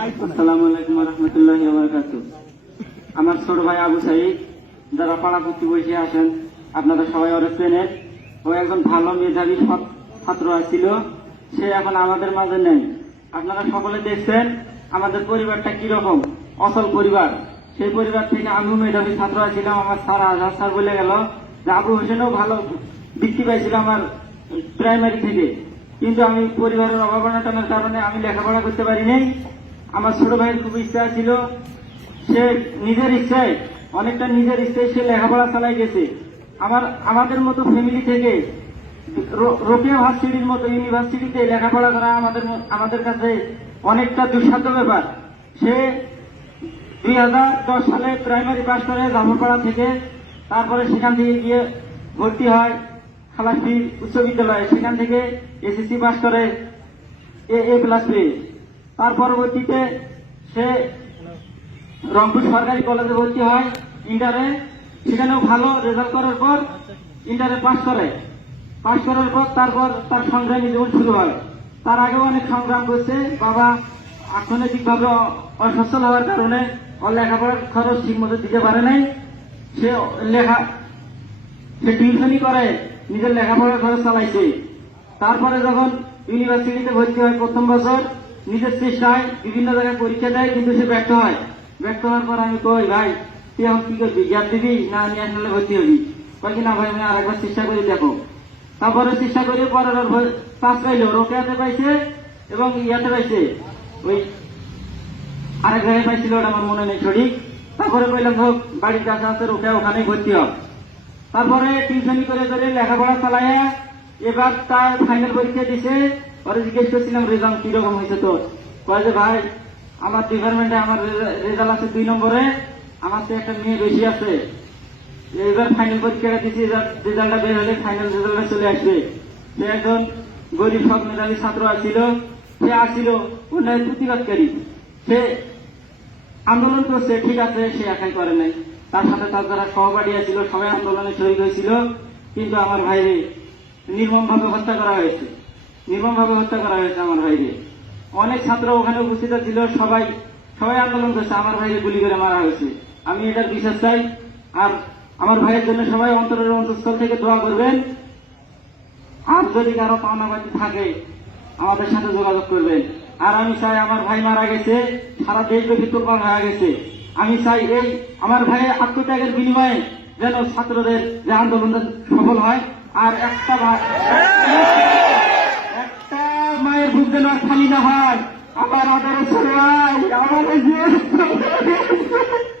আসসালামু আলাইকুম রহমতুল্লাহ আমার ছোট ভাই আবু সাইদ যারা পাড়া প্রতিবেশী আসেন আপনারা সবাই অনেক চেনেন ও একজন ভালো মেধাবী ছাত্র ছিল সে এখন আমাদের মাঝে নেই আপনারা সকলে দেখছেন আমাদের পরিবারটা কিরকম অসল পরিবার সেই পরিবার থেকে আমিও মেধাবী ছাত্র ছিলাম আমার স্যার আজহার স্যার বলে গেল যে আবু হোসেনও ভালো বৃত্তি পাইছিল আমার প্রাইমারি থেকে কিন্তু আমি পরিবারের অভাবনাটনের কারণে আমি লেখাপড়া করতে পারি নাই আমার ছোট ভাইয়ের খুব ইচ্ছা ছিল সে নিজের ইচ্ছায় অনেকটা নিজের ইচ্ছায় সে লেখাপড়া চালাই গেছে আমার আমাদের মতো ফ্যামিলি থেকে রোকিয়া ভার্সিটির মতো ইউনিভার্সিটিতে লেখাপড়া করা আমাদের আমাদের কাছে অনেকটা দুঃসাধ্য ব্যাপার সে দুই সালে প্রাইমারি পাশ করে জামাপাড়া থেকে তারপরে সেখান থেকে গিয়ে ভর্তি হয় খালাসি উচ্চ বিদ্যালয় সেখান থেকে এসএসসি পাস করে এ এ প্লাস পেয়ে তার পরবর্তীতে সে রংপুর সরকারি কলেজে ভর্তি হয় ইন্টারে সেখানেও ভালো রেজাল্ট করার পর ইন্টারে পাস করে পাস করার পর তারপর তার সংগ্রামী জীবন শুরু হয় তার আগেও অনেক সংগ্রাম করছে বাবা অর্থনৈতিকভাবে অসচ্ছল হওয়ার কারণে ওর লেখাপড়ার খরচ ঠিক মতো দিতে পারে নাই সে লেখা সে টিউশনই করে নিজের লেখাপড়া খরচ চালাইছে তারপরে যখন ইউনিভার্সিটিতে ভর্তি হয় প্রথম বছর নিজের চেষ্টায় বিভিন্ন জায়গায় পরীক্ষা দেয় কিন্তু সে ব্যর্থ হয় ব্যর্থ হওয়ার পর আমি কই ভাই তুই এখন কি করবি গ্যাপ দিবি না ন্যাশনালে ভর্তি হবি কি না ভাই আমি আরেকবার চেষ্টা করে দেখো তারপরে চেষ্টা করে পরে পাস পাইলো রোকেয়াতে পাইছে এবং ইয়াতে পাইছে ওই আরেক জায়গায় পাইছিল ওটা আমার মনে নেই সঠিক তারপরে কইলাম হোক বাড়ির কাছে আছে রোকেয়া ওখানেই ভর্তি হোক তারপরে টিউশনি করে করে লেখাপড়া চালায় এবার তার ফাইনাল পরীক্ষা দিছে পরে জিজ্ঞেস করছিলাম রেজাল্ট কিরকম হয়েছে তোর কয়ে যে ভাই আমার ডিপার্টমেন্টে আমার রেজাল্ট আছে দুই নম্বরে আমার তো একটা মেয়ে বেশি আছে এবার ফাইনাল পরীক্ষাটা দিচ্ছি রেজাল্টটা বের হলে ফাইনাল রেজাল্টটা চলে আসবে সে একজন গরিব সব মেধাবী ছাত্র আসছিল সে আসছিল উন্নয়ন প্রতিবাদকারী সে আন্দোলন করছে ঠিক আছে সে একাই করে নাই তার সাথে তার যারা সহপাঠী আছিল সবাই আন্দোলনে শহীদ হয়েছিল কিন্তু আমার ভাইরে নির্মমভাবে হত্যা করা হয়েছে নির্মমভাবে হত্যা করা হয়েছে আমার ভাইরে অনেক ছাত্র ওখানে উপস্থিত ছিল সবাই সবাই আন্দোলন করছে আমার ভাইরে গুলি করে মারা হয়েছে আমি এটার বিশ্বাস চাই আর আমার ভাইয়ের জন্য সবাই অন্তরের অন্তঃস্থল থেকে দোয়া করবেন আর যদি কারো পাওনাবাজি থাকে আমাদের সাথে যোগাযোগ করবেন আর আমি চাই আমার ভাই মারা গেছে সারা দেশব্যাপী তোলপাল মারা গেছে আমি চাই এই আমার ভাইয়ের আত্মত্যাগের বিনিময়ে যেন ছাত্রদের যে আন্দোলন সফল হয় আর একটা একটা মায়ের বুঝতে না খালি না হয় আবার আদারে সবাই আমার